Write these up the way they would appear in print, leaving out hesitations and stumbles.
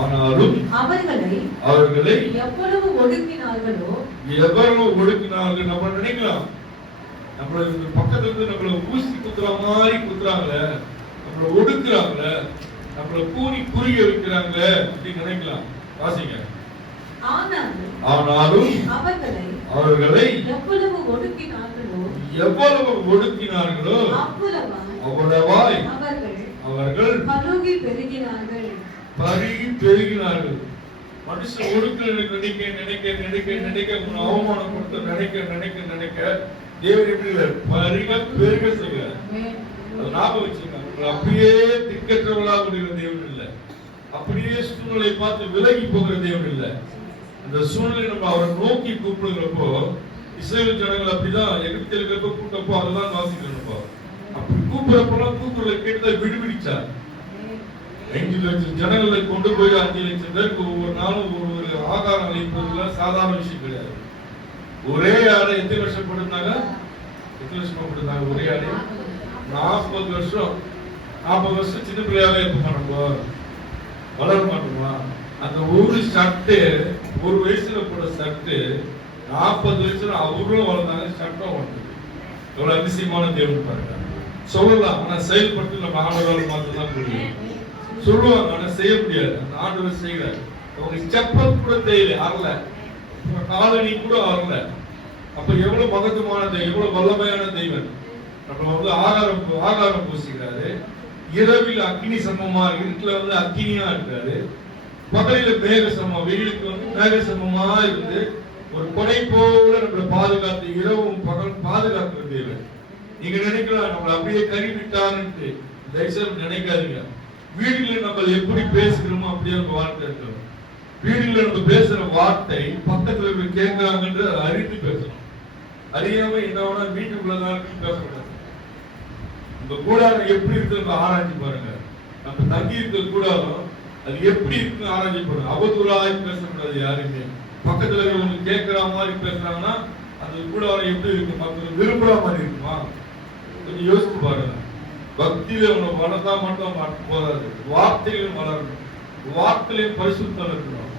ஆனாலும் அவர்களை எவ்வளவு ஒடுக்கினார்களோ நம்ம நினைக்கலாம், நம்மள பக்கத்துல இருந்து நம்மள ஊசி குத்துற மாதிரி குத்துறாங்களே, நம்மள ஒடுக்குறாங்களே, நம்மள கூனி குறுகி வைக்கிறாங்களே அப்படின்னு நினைக்கலாம். வாசிங்க. ஆனாலும் அவர்களை எவ்வளவு ஒடுக்கினார்களோ அவ்வளவாய் அவர்கள் பருகி பெருகினார்கள். மனுஷன் ஒடுக்க நினைக்க அவமானம் கொடுத்து நினைக்க தேவன் எப்படி பருக பெருக செய்கிறார். ஞாபகம் வச்சுக்கோங்க, அப்படியே திக்கற்றவர்களாக முடிகிற தேவன் இல்லை, அப்படியே சூழ்நிலை பார்த்து விலகி போகிற தேவன் இல்லை. அந்த சூழ்நிலை நம்ம அவரை நோக்கி கூப்பிடுகிறப்போ, இஸ்ரவேல் ஜனங்கள் அப்படிதான் எகிப்தில் கூப்பிட்டப்போ அதெல்லாம் வாசிக்கணும். அப்படி கூப்பிடுறப்பெல்லாம் கூப்பிடுறத கேட்டுதான் விடுவிடிச்சார். 5 லட்சம் ஜனங்களை கொண்டு போய் 5 லட்சம் பேருக்கு ஒவ்வொரு நாளும் ஒரு ஆகாரம் அளிப்பதுலாம் சாதாரண விஷயம் கிடையாது. ஒரே ஆடை எத்தனை வருஷம் போட்டிருந்தாங்க? ஒரே ஆடை 40 வருஷம். 40 வருஷம் சின்ன பிள்ளையாவே இருக்க மாட்டோம், வளர மாட்டோமா? அந்த ஒரு சட்டு, ஒரு வயசுல போட சட்டு 40 வயசுல அவரும் வளர்ந்தாங்க, சட்டம் வளர்ந்தது. எவ்வளவு அதிசயமான தேவன் பாருங்க. சொல்லலாம், ஆனா செயல்பட்டு நம்ம ஆண்டவரால் மாற்றதான் முடியும். சொல்லுவாங்க, ஆனா செய்ய முடியாது. அந்த ஆண்டவர் செய்கிறார். அவங்க செப்பல் கூட தேயில அறல, காலனி கூட அறல. அப்ப எவ்வளவு மகத்துவமான தெய்வம், எவ்வளவு வல்லமையான தெய்வன். நம்ம ஆகாரம் பூசிக்கிறாரு. இரவில் அக்னி சமமா, இருட்டுல அக்னியா இருக்காரு. பகலில மேக சமம், வெயிலுக்கு மேக சமமா இருந்து ஒரு கொடை போல நம்மளை பாதுகாத்து இரவும் பகல் பாதுகாக்கிற தேவன். நீங்க நினைக்கலாம் நம்மளை அப்படியே கறிவிட்டாருன்ட்டு. தயவுசெய்து நினைக்காதீங்க. வீடுகளில் நம்ம எப்படி பேசுகிறோமோ அப்படியே நம்ம வாழ்க்கை இருக்கணும். வீடுகளில் நம்ம பேசுற வார்த்தை பக்கத்துல கேட்கிறாங்கன்னு அறிந்து பேசணும். அறியாம என்ன வேணா வீட்டுக்குள்ளதான் பேசக்கூடாது. நம்ம கூடாரம் எப்படி இருக்கு ஆராய்ச்சி பாருங்க. நம்ம தங்கி இருக்க கூடாரம் அது எப்படி இருக்குன்னு ஆராய்ச்சி பண்ணுங்க. அவதூறாய் பேசக்கூடாது யாருமே. பக்கத்துல இருக்கவங்க கேட்கிற மாதிரி பேசுறாங்கன்னா அந்த கூடாரம் எப்படி இருக்கு, மக்கள் விரும்புற மாதிரி இருக்குமா? கொஞ்சம் யோசிச்சு பாருங்க. பக்தியில உன்னை வளர்த்தா மட்டும் போதாது, வார்த்தையிலும் வளரணும். வார்த்தையிலும் பரிசுத்தம் இருக்கணும்,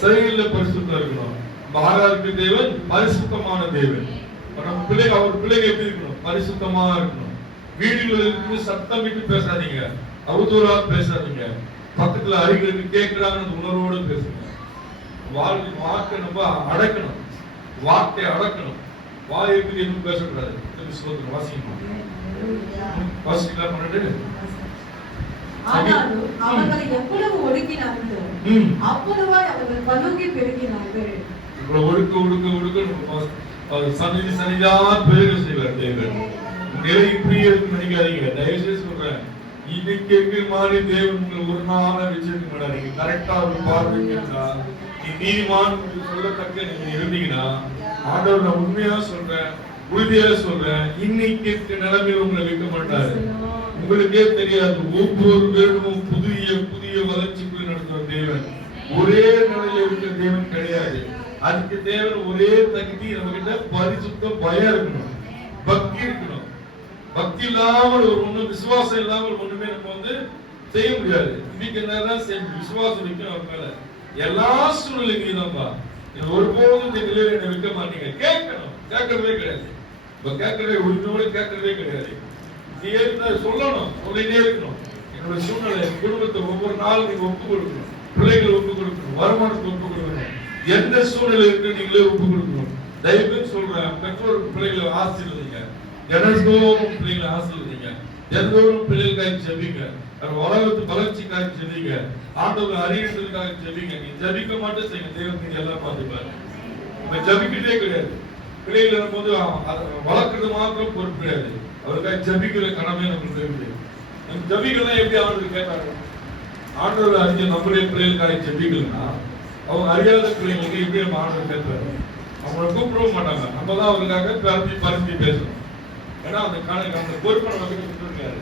செயலில பரிசுத்தம் இருக்கணும். ஆராதிக்க தேவன் பரிசுத்தமான தேவன். நம்ம பிள்ளைங்க, அவர் பிள்ளைங்க எப்படி இருக்கணும்? பரிசுத்தமா இருக்கணும். வீடுகளுக்கு சத்தம் விட்டு பேசாதீங்க, அவதூறா பேசாதீங்க. பக்கத்துல அருகில் கேட்கிறாங்கன்னு உணர்வோடு பேசுங்க. வார்த்தை நம்ம அடக்கணும், வார்த்தை அடக்கணும். வாய் எப்படி எதுவும் பேசக்கூடாது. வாசிக்கணும். அவர்களை எவ்வளவு ஒடுக்கினார்களோ அவ்வளவாய் அவர்கள் பலுகி பெருகினார்கள். சனிதா பெருக செய்வார் தேவன். நிலை இப்படி இருக்கு நினைக்காதீங்க. தயவுசெய்து சொல்றேன், இன்னைக்கு மாதிரி தேவன் உங்களை ஒரு நாள வச்சிருக்க மாட்டாங்க. கரெக்டா ஒரு பார்வைக்குன்னா நீ நீதிமான் சொல்லத்தக்க நீங்க இருந்தீங்கன்னா, ஆண்டவர் நான் உண்மையா சொல்றேன், உறுதியா சொல்றேன், இன்னைக்கு நிலைமையில உங்களை வைக்க மாட்டாரு. உங்களுக்கே தெரியாது, ஒவ்வொரு வேடமும் புதிய புதிய வளர்ச்சிக்குள் நடத்துற தேவன். ஒரே நிலையில இருக்கிற தேவன் கிடையாது. அதுக்கு தேவன் ஒரே தகுதி நம்ம கிட்ட பரிசுத்த பயம் இருக்கணும், பக்தி இருக்கணும். பக்தி இல்லாமல் ஒரு ஒண்ணு, விசுவாசம் இல்லாமல் ஒண்ணுமே நம்ம செய்ய முடியாது. இன்னைக்கு என்ன விசுவாசம் வைக்கணும் அவர் மேல. எல்லா சூழ்நிலைக்கும் தான்ப்பா. ஒருபோதும் இந்த நிலையில என்ன வைக்க மாட்டீங்க. கேட்கணும், கேட்கறதே கிடையாது. இப்ப கேட்கறதே உரிமையோடு கேட்கறதே கிடையாது. சொல்லணும், சொல்லிட்டே இருக்கணும். என்னோட சூழ்நிலை, குடும்பத்தை ஒவ்வொரு நாளும் நீங்க ஒப்பு கொடுக்கணும். பிள்ளைகளை ஒப்பு கொடுக்கணும், வருமானத்தை ஒப்பு கொடுக்கணும். எந்த சூழ்நிலை இருக்கு நீங்களே ஒப்பு கொடுக்கணும். தயவு சொல்றேன், பெற்றோருக்கு பிள்ளைகளை ஆசீர்வதிங்க. தினந்தோறும் பிள்ளைகளை ஆசீர்வதிங்க. தினந்தோறும் பிள்ளைகளுக்காக ஜெபிங்க. உலகத்து வளர்ச்சிக்காக ஜெபிங்க. ஆண்டவர் அறியறதுக்காக ஜெபிங்க. நீ ஜெபிக்க மாட்டே செய்யுங்க, தேவன் நீங்க எல்லாம் பார்த்துப்பாரு. நம்ம ஜெபிக்கிட்டே கிடையாது. பிள்ளைகளை போது வளர்க்கறது மாத்திரம் பொறுப்பு கிடையாது, அவருக்காக ஜெபிக்கிற கடமை நமக்கு இருக்கு. நம்ம ஜெபிக்கலாம் எப்படி ஆண்டவர் கேட்டாங்க? ஆண்டவர் அறிஞ்ச நம்முடைய பிள்ளைகளுக்காக ஜெபிக்கலன்னா அவங்க அறியாத பிள்ளைங்களுக்கு எப்படி நம்ம ஆண்டவர் கேட்பாரு? அவங்கள கூப்பிடவும் மாட்டாங்க. நம்ம தான் அவருக்காக பரிந்து பேசணும். ஏன்னா அந்த பொறுப்பை நம்ம கிட்ட கொடுத்துருக்காரு.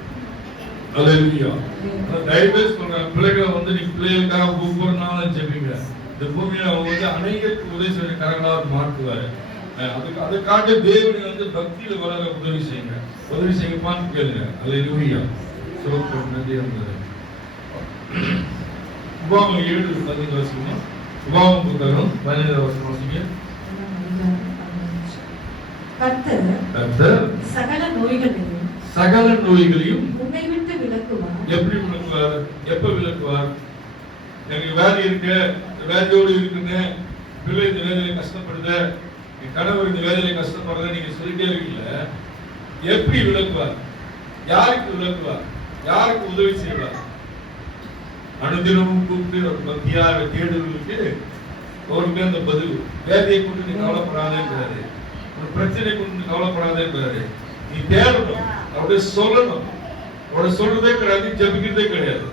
தயவுசெய்து சொல்றேன், பிள்ளைகளை நீ பிள்ளைகளுக்காக ஒவ்வொரு நாளும் ஜெபிங்க. இந்த பூமியில அவங்க அநேகருக்கு உதவி செய்ய கரங்களாக மாற்றுவாரு. அதை காட்டி தேவனை பக்தியில வளர உதவி செய்யுங்க. உதவி செய்யுமான்னு கேளுங்க. அல்லேலூயா. நன்றி. உபாகமம் 7:15 வாசிக்கணும். உபாகமம் புத்தகம் 15 வசனம் வாசிங்க. கர்த்தர் சகல நோய்களையும் உன்னை விட்டு விலக்குவார். எப்படி விலக்குவார்? எப்ப விலக்குவார்? எனக்கு வேலை இருக்கு, வேலையோடு இருக்குன்னு பிள்ளை இந்த வேலையில கஷ்டப்படுத, என் கணவர் இந்த வேலையில கஷ்டப்படுறத நீங்க சொல்லிட்டே இருக்கீங்கள, எப்படி விலக்குவார்? யாருக்கு விலக்குவார்? யாருக்கு உதவி செய்வார்? அனுதினமும் கூப்பிட்டு ஒரு பக்தியாக தேடுவதற்கு அவருக்கு அந்த பதில். வேலையை கொண்டு நீ கவலைப்படாதேன்றாரு, ஒரு பிரச்சனை கொண்டு கவலைப்படாதேன்றாரு. நீ தேடணும், அப்படியே சொல்லணும். அவட சொல்றதே கிடையாது, ஜபிக்கிறதே கிடையாது.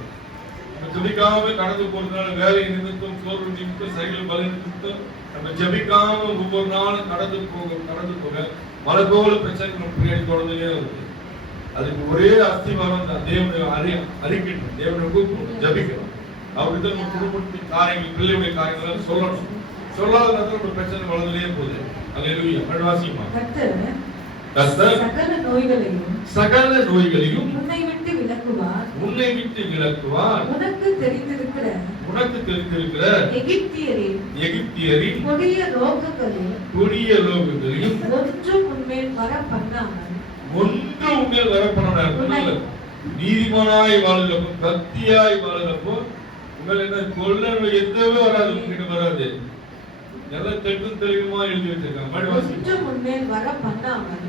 நம்ம ஜபிக்காம கடந்து போறதுனால வேலை நிமித்தம், சோர்வு நிமித்தம், சைக்கிள் பல நிமித்தம் நம்ம ஜபிக்காம ஒவ்வொரு நாளும் கடந்து போக மலை போல பிரச்சனை நம்ம பின்னாடி தொடர்ந்துட்டே வருது. அதுக்கு ஒரே அஸ்திவாரம் தான், தேவனுடைய அறிக்கணும், தேவனுடைய கூப்பிடணும், ஜபிக்கணும். அப்படித்தான் நம்ம குடும்பத்தின் காரியங்கள், பிள்ளையுடைய காரியங்கள் சொல்லணும். சொல்லாத நேரத்தில் நம்ம பிரச்சனை வளர்ந்துட்டே போகுது. அல்லேலூயா. வாசிமா. கர்த்தர் சகல நோய்களையும் உன்னை விட்டு விலக்குவார். உனக்கு தெரிந்திருக்கிற எகிப்தியரின் கொடிய ரோகங்களையும் ஒன்றும் உன்மேல் வர பண்ணாமல். நீதிமானாய் வாழறப்போ, பக்தியாய் வாழறப்போ உங்களை என்ன கொல்ல எதுவே வராது, உங்ககிட்ட வராது. எல்லாம் தெளிவும் தெளிவுமா எழுதி வச்சிருக்காங்க. ஒன்றும் உன்மேல் வர பண்ணாமல்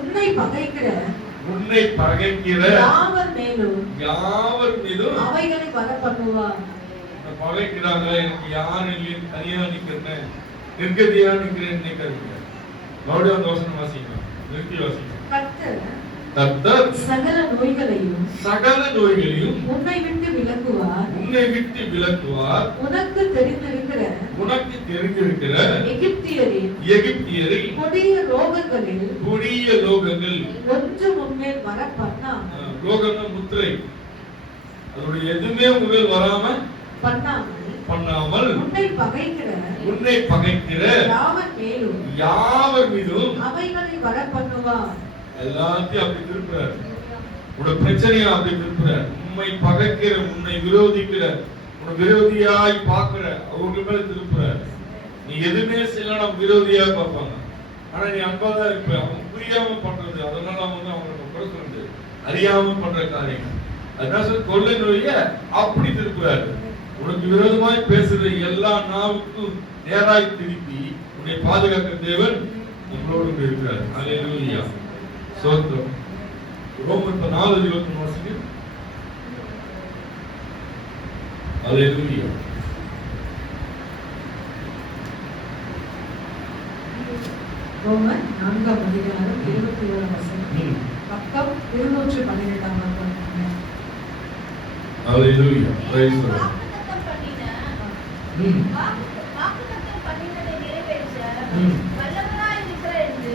உன்னை பகைக்கிற யாவர் மீதும் அவைகளை வர பண்ணுவார். பகைக்கிறாங்க, எனக்கு யாரும் இல்லையே, தனியா நிக்கிறேன், நிர்கதியா நிக்கிறேன்னு நினைக்காதீங்க. மறுபடியும் அந்த வசனம் வாசிங்க, நிறுத்தி வாசிங்க. கர்த்தர் சகல நோய்களையும் உன்னை விட்டு விலக்குவார். உனக்கு தெரிந்திருக்கிற எகிப்தியரின் கொடிய ரோகங்கள் ஒன்றும் உன்மேல் வர பண்ணாமல். ரோகங்கள் முத்திரை, அதோட எதுவுமே உங்கள் வராம பண்ணாமல் உன்னை பகைக்கிற யாவர் மீதும் அவைகளை வர பண்ணுவார். எல்லாத்தையும் அப்படி திருப்புறார். உன்னோட பிரச்சனையை அப்படி திருப்புறார். உண்மை பகைக்கிற, உன்னை விரோதிக்கிற, உன்னை விரோதியாய் பார்க்கிற அவங்க மேல திருப்புறார். நீ எதுவுமே செய்யலாம், விரோதியா பார்ப்பாங்க. ஆனா நீ அன்பாதான் இருப்ப. அவங்க புரியாம பண்றது, அதனால அவங்க அவங்களுக்கு குறை சொல்றது, அறியாம பண்ற காரியங்கள். அதனால கொள்ளை நோய அப்படி திருப்புறாரு. உனக்கு விரோதமாய் பேசுற எல்லா நாவுக்கும் நேராய் திருப்பி உன்னை பாதுகாக்கிற தேவன் உங்களோடு இருக்கிறார். அல்லேலூயா. சோத்திரம். ரோமர் 4:21 வாசிங்க. அல்லேலூயா. ரோமர் 4:21 பக்கம் 212. அல்லேலூயா. Praise the Lord. வாக்குத்தத்தம் பண்ணினதை நிறைவேற்ற வல்லவராய் இருக்கிறார் என்று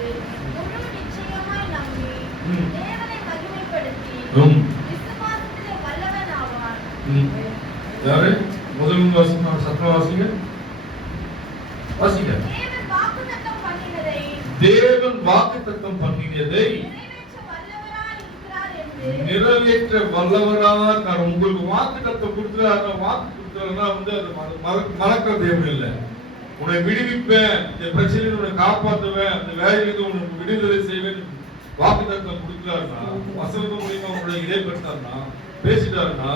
முழு நிச்சயமாய் நம்பி தேவனை மகிமைப்படுத்தி விசுவாசத்திலே வல்லவன் ஆவான். யாரு முதல் வசனம் சத்தம் வாசிங்க. தேவன் வாக்குத்தத்தம் பண்ணினதை நிறைவேற்ற வல்லவராக இருக்கார். உங்களுக்கு வாக்குத்தத்தம் கொடுக்கிறார். வாக்கு கொடுக்கிறார்னா வந்து அது மறக்கிற தேவன் இல்லை. உன்னை விடுவிப்பேன், இந்த பிரச்சனையை உன்னை காப்பாற்றுவேன், அந்த வேலையிலிருந்து உனக்கு விடுதலை செய்வேன் வாக்குத்தத்தம் கொடுக்கிறாருன்னா, வசனத்து மூலியமா உங்களை இடைப்பட்டார்னா, பேசிட்டாருன்னா,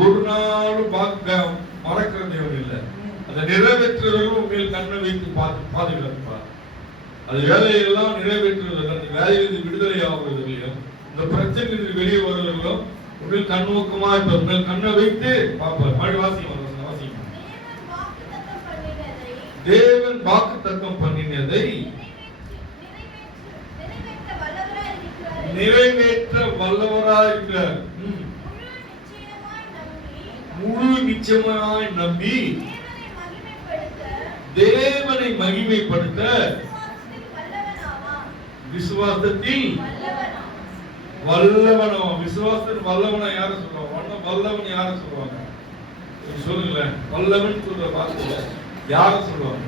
ஒரு நாளும் மறக்கிற தேவன் இல்லை. அதை நிறைவேற்றுவதற்கு உங்கள் கண்ணை வைத்து பாதுகாப்பார். அது வேலையெல்லாம் நிறைவேற்றுவதில்லை. அந்த வேலையிலிருந்து விடுதலை ஆகுவதில்லையும், இந்த பிரச்சனையிலிருந்து வெளியே வருவதில்லும் உங்கள் கண்ணோக்கமா இப்ப உங்கள் கண்ணை வைத்து பார்ப்பார். மறுபடியும் வாசிங்க. தேவன் வாக்குத்தத்தம் பண்ணினதை நிறைவேற்ற வல்லவராய் இருக்கிறார். முழு நிச்சயமாய் நம்பி தேவனை மகிமைப்படுத்த விசுவாசத்தில் வல்லவன். விசுவாசத்தில் வல்லவனை யார சொல்லுவாங்க? வல்லவன் யார சொல்லுவாங்க? சொல்லுங்களேன். வல்லவன் சொல்ற வார்த்தை யார சொல்லுவாங்க?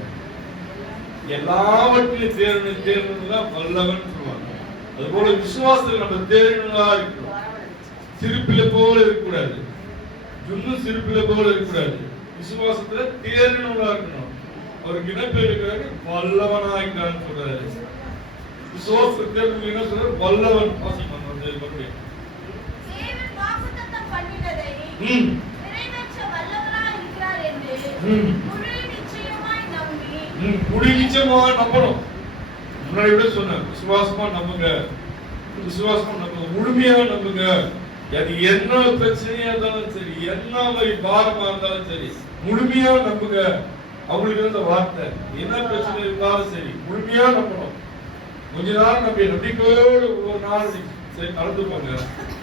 எல்லாவற்றிலும் தேர்ந்ததுதான் வல்லவன் சொல்லுவாங்க. அதுபோல விசுவாசத்தில் நம்ம தேர்ந்ததா இருக்கிறோம். சிரிப்பில போல இருக்கக்கூடாது. ஜுன்னு சிரிப்புல போல இருக்கக்கூடாது. விசுவாசத்துல தேறினவனா இருக்கணும். அவருக்கு என்ன பேர் இருக்கிறாரு? வல்லவனாயிட்டான்னு சொல்றாரு. விசுவாச தேர்வு என்ன சொல்றாரு? வல்லவன். வாசிக்கணும் அந்த மறுபடியும். தேவன் வாக்குத்தத்தம் பண்ணினதை நிறைவேற்ற வல்லவராய் இருக்கிறார் என்று முழு நிச்சயமாய் நம்பி. முழு நிச்சயமா நம்பணும். முன்னாடி விட சொன்னேன், விசுவாசமா நம்புங்க, விசுவாசமா நம்புங்க, முழுமையா நம்புங்க. அது என்ன பிரச்சனையா இருந்தாலும் சரி, என்ன மாதிரி பாரமா இருந்தாலும் சரி, முழுமையா நம்புங்க. அவங்களுக்கு இருந்த வார்த்தை, என்ன பிரச்சனை இருந்தாலும் சரி முழுமையா நம்பணும். கொஞ்ச நாள் நம்ம நம்பிக்கையோடு ஒரு நாள் கலந்து போங்க.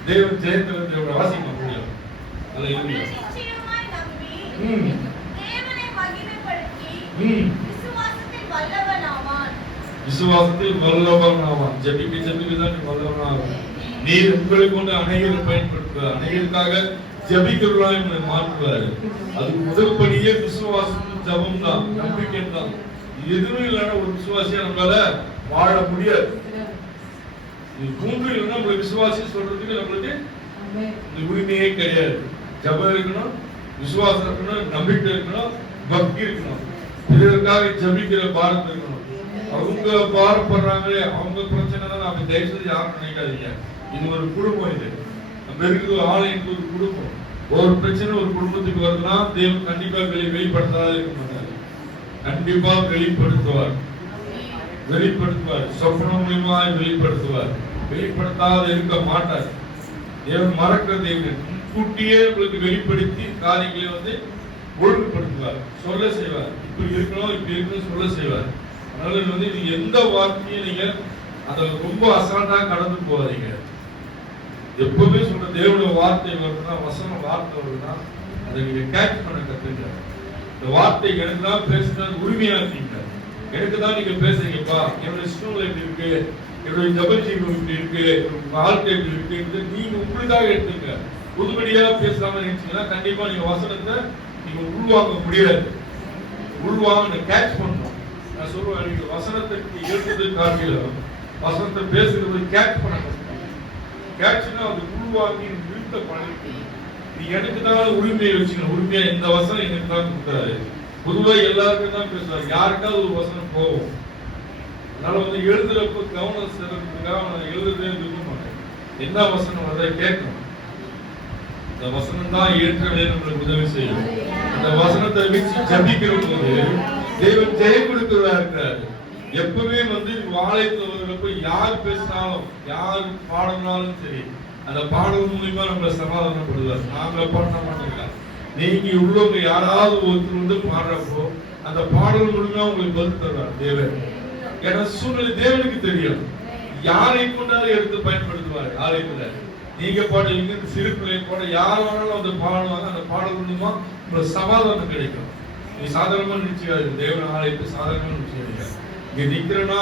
தேவன் ஜெயந்திரன் வாசிக்க முடியும். நிச்சயமாய் நம்பி தேவனை மகிமைப்படுத்தி விசுவாசத்தில் வல்லவன் ஆவான். விசுவாசத்தில் வல்லவன் ஆவான். ஜெபிக்க ஜெபிக்க தான் வல்லவன் ஆவான். நீர் உங்களை கொண்டு அநேகரை பயன்படுத்துவார். அநேகருக்காக ஜெபிக்கிறவர்களாய் உங்களை மாற்றுவார். அதுக்கு முதல் படியே விசுவாசம், ஜெபம் தான், நம்பிக்கை தான். எதுவும் இல்லைன்னா ஒரு விசுவாசியா நம்மளால வாழ முடியாது. இது மூன்று இல்லைன்னா நம்மளுக்கு விசுவாசி சொல்றதுக்கு நம்மளுக்கு இந்த உரிமையே கிடையாது. ஜெபம் இருக்கணும், விசுவாசம் இருக்கணும், நம்பிக்கை இருக்கணும், பக்தி இருக்கணும், பிறருக்காக ஜெபிக்கிற பாரத் இருக்கணும். அவங்க பாரப்படுறாங்களே, அவங்க பிரச்சனை தான். நம்ம தயவுசெய்து யாரும் நினைக்காதீங்க. இது ஒரு குடும்பம். இது நம்ம இருக்கிற ஆலயம் ஒரு குடும்பம். ஒரு பிரச்சனை ஒரு குடும்பத்துக்கு வருதுன்னா தேவன் கண்டிப்பா வெளிப்படுத்தாத இருக்க மாட்டார். கண்டிப்பா வெளிப்படுத்துவார், வெளிப்படுத்துவார். சொப்பனம் மூலமா வெளிப்படுத்துவார். வெளிப்படுத்தாத இருக்க மாட்டார். தேவன் மறக்கிற தேவன். முன்கூட்டியே உங்களுக்கு வெளிப்படுத்தி காரியங்களை ஒழுங்குபடுத்துவார், சொல்ல செய்வார். இப்படி இருக்கணும், இப்படி இருக்கணும் சொல்ல செய்வார். அதனால இது எந்த வார்த்தையும் நீங்க அதை ரொம்ப அசால்ட்டா கடந்து போவாதீங்க. எப்பவுமே சொல்ற தேவனுடைய வார்த்தை வருதுன்னா, வசனம் வார்த்தை வருதுன்னா அதை நீங்க கேட்ச் பண்ண கத்துங்க. இந்த வார்த்தை எனக்கு தான் பேசுறது உரிமையா இருக்கீங்க, எனக்கு தான் நீங்க பேசுறீங்கப்பா, என்னுடைய சூழ்நிலை இப்படி இருக்கு, என்னுடைய ஜபஜீவம் இப்படி இருக்கு, வாழ்க்கை இப்படி இருக்கு, நீங்க உங்களுக்காக எடுத்துங்க. புதுபடியா பேசாம நினைச்சீங்கன்னா கண்டிப்பா நீங்க வசனத்தை நீங்க உள்வாங்க முடியாது. உள்வாங்க கேட்ச் பண்ணணும். நான் சொல்லுவேன், நீங்க வசனத்துக்கு எழுதுறது காட்டிலும் வசனத்தை பேசுறது கேட்ச் பண்ண கேட்ச்னா அது உள்வாங்கி நிறுத்த பழகி. நீ எனக்கு தான் உரிமையை வச்சுக்கணும். உரிமையா இந்த வசனம் எனக்கு தான் கொடுக்குறாரு. பொதுவா எல்லாருக்கும் தான் பேசுவாரு, யாருக்காவது ஒரு வசனம் போகும். அதனால எழுதுறப்ப கவனம் செலுத்துறதுக்காக நான் எழுதுறதே விரும்ப மாட்டேன். என்ன வசனம் அதை கேட்கணும். இந்த வசனம் தான் ஏற்றவே நம்மளுக்கு உதவி செய்யும். அந்த வசனத்தை வச்சு ஜபிக்கிற போது தேவன் ஜெயம் கொடுக்கிறதா இருக்கிறாரு. எப்பவுமே ஆலயத்துல வருகிறப்ப யார் பேசினாலும் யார் பாடினாலும் சரி, அந்த பாடல் மூலியமா நம்மளை சமாதானப்படுவார். நாம பாட மாட்டோம். நீங்க உள்ளவங்க யாராவது ஒருத்தர் பாடுறப்போ அந்த பாடல் மூலியமா உங்களுக்கு பதில் தருவார் தேவன். ஏன்னா சூழ்நிலை தேவனுக்கு தெரியும். யாரை கொண்டாலும் எடுத்து பயன்படுத்துவார் ஆலயத்துல. நீங்க பாடுவீங்க, சிறு பிள்ளை பாட யார் வேணாலும் வந்து பாடுவாங்க. அந்த பாடல் மூலியமா உங்களுக்கு சமாதானம் கிடைக்கும். நீ சாதாரணமா நிச்சயம் தேவன் ஆலயத்தை சாதாரணமா நிச்சயம். இங்க நிக்கிறேன்னா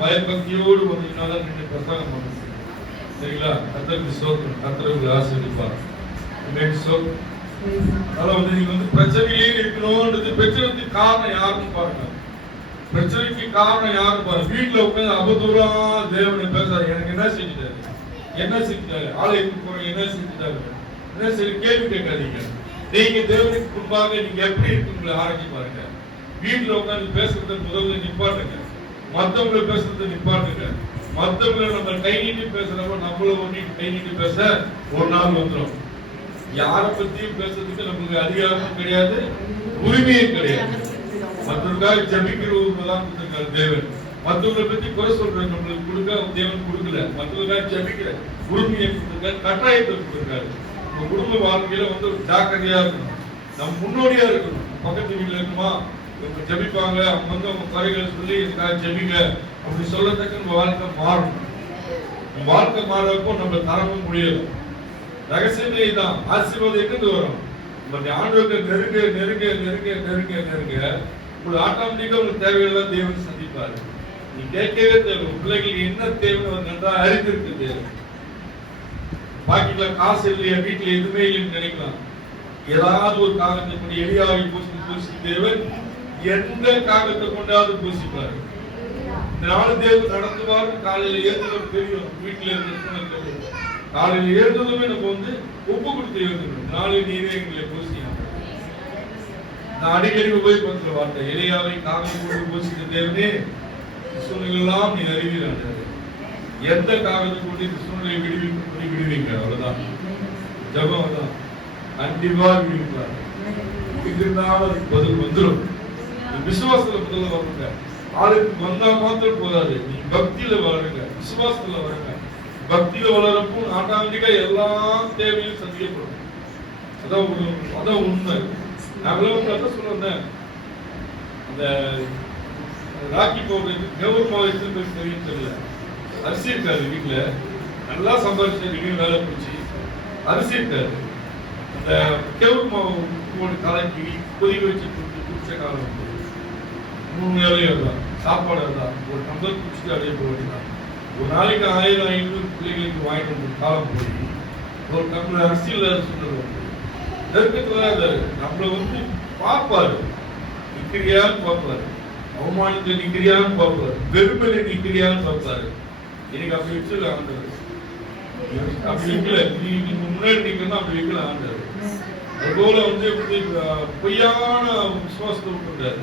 பயபக்தியோடு வந்தீங்கன்னாதான் நின்று பிரசங்கம் பண்ண சரிங்களா? கர்த்தருக்கு ஸ்தோத்திரம். கர்த்தருக்கு ஆசீர்வதிப்பார். அதனால நீங்க பிரச்சனையிலே இருக்கணும்ன்றது பிரச்சனைக்கு காரணம் யாருன்னு பாருங்க. பிரச்சனைக்கு காரணம் யாருன்னு பாருங்க. வீட்டுல உட்காந்து அவதூறா தேவனை பேசாரு. எனக்கு என்ன செஞ்சுட்டாரு, என்ன செஞ்சுட்டாரு, ஆலயத்துக்கு போறீங்க என்ன செஞ்சுட்டாரு, என்ன சரி கேள்வி கேட்காதீங்க. நீங்க தேவனுக்கு முன்பாக நீங்க எப்படி இருக்குங்களை ஆராய்ச்சி பாருங்க. வீட்டுல உட்காந்து பேசுறத முதல்ல நிப்பாட்டுங்க. மத்தவங்களை பேசுறத நிப்பாட்டுங்க. மத்தவங்களை நம்ம கை நீட்டி பேசுறப்ப நம்மள கை நீட்டி பேச ஒரு நாள் வந்துடும். யாரை பத்தியும் பேசுறதுக்கு நமக்கு அதிகாரமும் கிடையாது, உரிமையும் கிடையாது. மற்றவர்களுக்காக ஜபிக்கிற உரிமைதான் கொடுத்திருக்காரு தேவன். மற்றவங்களை பத்தி குறை சொல்றது நம்மளுக்கு கொடுக்க தேவன் கொடுக்கல. மற்றவர்களுக்காக ஜபிக்கிற உரிமையை கொடுத்திருக்காரு, கட்டாயத்தை கொடுத்திருக்காரு. உங்க குடும்ப வாழ்க்கையில ஜாக்கிரதையா இருக்கணும். நம்ம முன்னோடியா இருக்கணும். பக்கத்து வீட்டுல இருக்குமா இவங்க ஜபிப்பாங்க, அவங்க அவங்க குறைகளை சொல்லி இதுக்காக ஜபிங்க அப்படி சொல்லத்தக்க நம்ம வாழ்க்கை மாறணும். வாழ்க்கை மாறப்போ நம்ம தரவும் முடியும். ரகசியமே தான். ஆசீர்வாதம் எங்கிருந்து வரும்? நம்ம ஆண்டவருக்கு நெருங்க நெருங்க நெருங்க நெருங்க நெருங்க உங்களுக்கு ஆட்டோமேட்டிக்கா உங்களுக்கு தேவையெல்லாம் தேவன் சந்திப்பாரு. நீ கேட்கவே தேவை. பிள்ளைகளுக்கு என்ன தேவை நன்றா அறிந்திருக்கு தேவை. பாக்கெட்ல காசு இல்லையா, வீட்டுல எதுவுமே இல்லைன்னு நினைக்கலாம். ஏதாவது ஒரு காகத்தை கொண்டு எளியாவை பூசி தேவன் எந்த காகத்தை கொண்டாவது பூசிப்பாரு. இந்த நாள் தேவன் நடத்துவாரு. காலையில ஏற்று தெரியும் வீட்டுல இருக்கு காலையில் எழுந்ததுமே நம்ம வந்து ஒப்பு கொடுத்து எழுந்துக்கணும். நாளை நீரே எங்களை பூசியா. நான் அடிக்கடி உபயோகிக்கிற வார்த்தை, எலியாவை காவை போட்டு பூசித்த தேவனே சூழ்நிலையெல்லாம் நீ அறிவீரான. எந்த காகத்தை கொண்டு இந்த சூழ்நிலையை விடுவீங்க. அவ்வளவுதான் ஜபம் தான். கண்டிப்பா விடுவிப்பார். இருந்தாலும் அதுக்கு பதில் வந்துடும். விசுவாசத்துல முதல்ல வருங்க. ஆளுக்கு வந்தா மாத்திரம் போதாது, நீ பக்தியில வளருங்க, விசுவாசத்துல வருங்க. பக்தியில வளரப்போ ஆட்டோமேட்டிக்கா எல்லா தேவையும் சந்திக்கப்படும். அதான் உண்மை. நாங்களும் சொல்றேன், அந்த ராக்கி பவுடர் கவர் மாவு தெரியும் தெரியல. அரிசி இருக்காது வீட்டுல, நல்லா சம்பாதிச்சு வேலை போச்சு. அரிசி இருக்காது, அந்த கெவுர் மாவு கலக்கி கொதிக்க வச்சு குடிச்ச காலம் 3 வேலையும் தான் சாப்பாடு தான். ஒரு டம்ளர் குடிச்சுட்டு அப்படியே போக வேண்டியதான். ஒரு நாளைக்கு 1000-500 பிள்ளைகளுக்கு வாங்கிட்டு வந்து காலம் போய் ஒரு டம்ளர் அரிசி இல்லாத சொன்னது நெருக்கத்துல நம்மள வந்து பார்ப்பாரு, நிக்கிறியான்னு பார்ப்பாரு, அவமானத்தை நிக்கிறியான்னு பார்ப்பாரு, வெறுமையில நிக்கிறியான்னு பார்ப்பாரு. எனக்கு அப்படி வச்சு ஆண்டவர் அப்படி வைக்கல. நீங்க முன்னாடி நிக்கணும், அப்படி வைக்கல ஆண்டவர். அதுபோல வந்து பொய்யான விசுவாசத்தை விட்டுறாரு.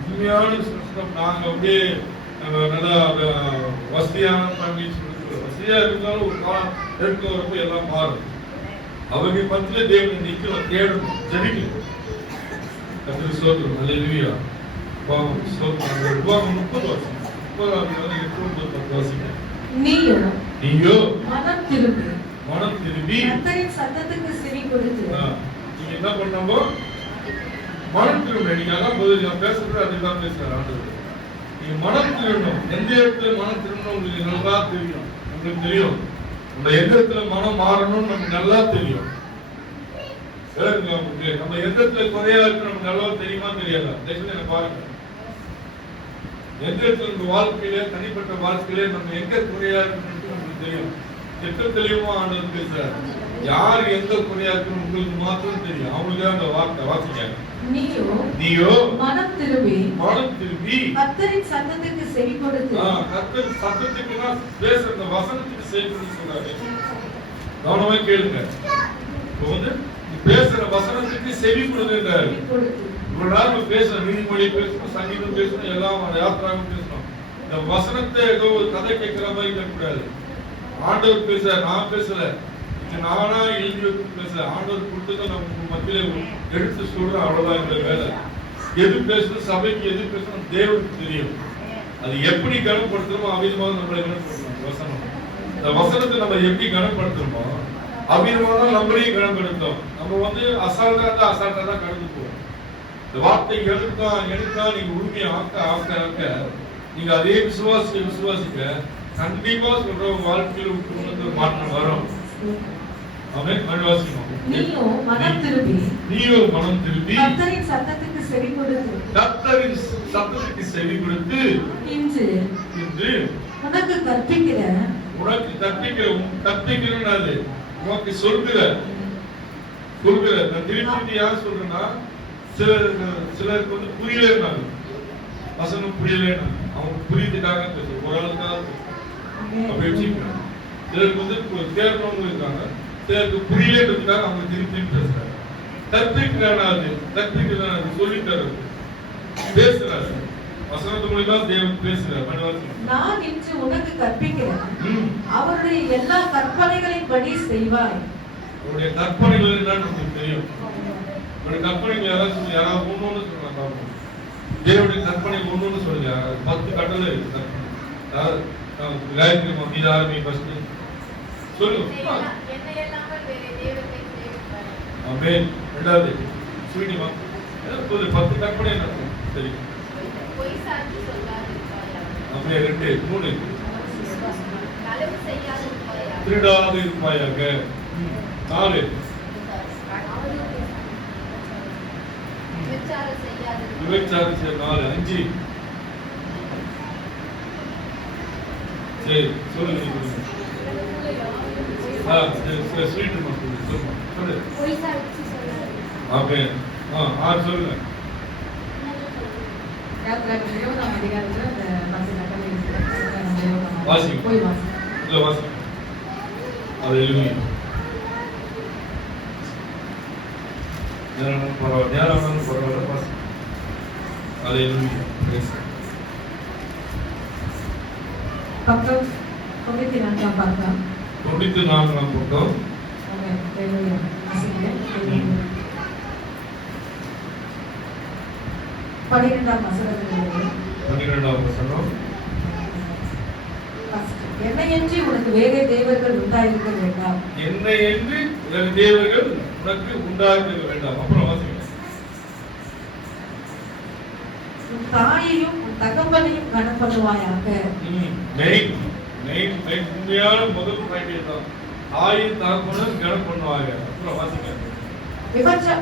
உண்மையான விசுவாசம். நாங்க அப்படியே நல்லா வசதியான வசதியா இருந்தாலும் ஒரு காலம் நெருக்க வரப்போ எல்லாம் மாறும். அவங்க மத்தியில தேவனை நிக்கணும், தேடணும், ஜெபிக்கணும். கர்த்தருக்கு ஸ்தோத்திரம். அல்லேலூயா. பாவம் ஸ்தோத்திரம். பாவம் 30 வருஷம் 30 வாசிங்க. நீயோ மனம் திரும்பி கர்த்தரின் சத்தத்துக்கு செவி கொடுத்து. நீங்க என்ன பண்ணணும்? மனம் திரும்ப. நீங்க அதான் பதில் நான் பேசுறது அதுதான் பேசுறாரு ஆண்டவர். நீங்க மனம் திரும்பணும். எந்த இடத்துல மனம் திரும்பணும் உங்களுக்கு நல்லா தெரியும். உங்களுக்கு தெரியும் நம்ம எந்த இடத்துல மனம் மாறணும்னு நமக்கு நல்லா தெரியும். நம்ம எந்த இடத்துல குறையா இருக்கு நமக்கு நல்லா தெரியுமா தெரியாதா? என்ன பாருங்க, எந்த இடத்துல நம்ம வாழ்க்கையில தனிப்பட்ட வாழ்க்கையில நம்ம எங்க குறையா இருக்குன்னு நமக்கு தெரியும். திட்ட தெளிவா ஆண்டவர் பேசுறாரு. யார் எங்க குறையா இருக்குன்னு உங்களுக்கு மாத்திரம் தெரியும். அவங்களுக்கு அந்த வார்த்தை வாசிங்க. நீயோ மனம் திரும்பி கர்த்தரின் சத்தத்துக்கு செவி கொடுத்து. கர்த்தர் சத்தத்துக்கு தான் பேசுற அந்த வசனத்துக்கு செவி கொடுத்து சொல்றாரு. கவனமா கேளுங்க. இப்போ வந்து பேசுற வசனத்துக்கு செவி கொடுங்கன்றாரு. இவ்வளவு நேரம் பேசணும், நீதிமொழி பேசணும், சங்கீதம் பேசணும், எல்லாம் யாத்திராவும் பேசணும். இந்த வசனத்தை ஏதோ ஒரு கதை கேட்கிற மாதிரி இருக்கக்கூடாது. ஆண்டவர் பேச, நான் பேசல, நானா எழுதி வைத்து பேச, ஆண்டவர் கொடுத்ததை நம்ம மத்தியில எடுத்து சொல்றேன். அவ்வளவுதான் இந்த வேலை. எது பேசணும், சபைக்கு எது பேசணும் தேவனுக்கு தெரியும். அது எப்படி கனப்படுத்தணுமோ அவ்விதமாக நம்மளை கனப்படுத்தணும். வசனம், இந்த வசனத்தை நம்ம எப்படி கனப்படுத்தணுமோ அவ்விதமாக நம்மளையும் கனப்படுத்தும். நம்ம வந்து அசால்ட்டா தான் கடந்து போவோம். இந்த வார்த்தை எடுத்தா நீங்க உண்மையை ஆக்க நீங்க அதே விசுவாசிக்க கண்டிப்பா சொல்ற வாழ்க்கையில் உங்க மாற்றம் வரும். நீயோ மனம் திரும்பி கர்த்தரின் சத்தத்துக்கு செவி கொடுத்து இன்று உனக்கு கற்பிக்கிறேன். உனக்கு சொல்கிற நான் திருப்பி யார் சொல்றேன்னா, சிலருக்கு வந்து புரியலன்னாங்க, வசனம் புரியலன்னா அவங்க புரியுதுக்காக பேசுறோம், ஒரு ஆளுக்காக அப்படி வச்சுக்கிறாங்க. சிலருக்கு வந்து தேடணும்னு இருக்காங்க, சிலருக்கு புரியலன்றதுக்காக அவங்க திருப்பி பேசுறாங்க. கற்பிக்கிறான் சொல்லித்தராரு, பேசுறாரு. வசனத்து மூலமா தேவன் பேசுறார். நான் இன்று உனக்கு கற்பிக்கிறேன், அவருடைய எல்லா கற்பனைகளின்படி செய்வாய். அவருடைய கற்பனைகள் என்னன்னு உங்களுக்கு தெரியும். அவருடைய கற்பனைகள் யாராவது ஒண்ணு சொல்றாங்க. தேவனுடைய கற்பனை ஒண்ணு சொல்லுங்க. 10 கட்டளை இருக்கு. காயத்ரி மந்திர ஆரம்பி ஃபர்ஸ்ட் சொல்லுங்க. ஆமென். ரெண்டாவது ஸ்வீட்டிமா ஒரு 10 கற்பனை என்ன சரி. பொய் சாட்சி சொல்லாதிருப்பாயாக. ஆமென். 2 3 களவு செய்யாதிருப்பாயாக. திருடாதிருப்பாயாக. 4 விபச்சாரம் செய்ய 4 5 சரி சொல்லுங்க. ஸ்வீட் சொல்லு. பொய் சாட்சி சொல்லாதிருப்பாயாக. ஆமென். 6 சொல்லுங்க. வாசிங்க. இல்ல வாசிங்க. அல்லேலூயா. நேரம் பரவாயில்ல பாஸ். அல்லேலூயா. பக்கம் 94 பக்கம். 94 பக்கம். அல்லேலூயா. வாசிக்கிறேன். 12ஆம் வசனத்திலிருந்து 12ஆம் வசனம். என்னையன்றி உனக்கு வேற தேவர்கள் உண்டாயிருக்க வேண்டாம். என்னையன்றி வேற தேவர்கள் உனக்கு உண்டாயிருக்க வேண்டாம். அப்புறம் வாசிங்க. உன் தாயையும் உன் தகப்பனையும் கனப்படுவாயாக. உண்மையான முதல் பாயிண்ட் தான். தாயும் தகப்பனும் கனம் பண்ணுவாங்க. அப்புறம் வாசிங்க.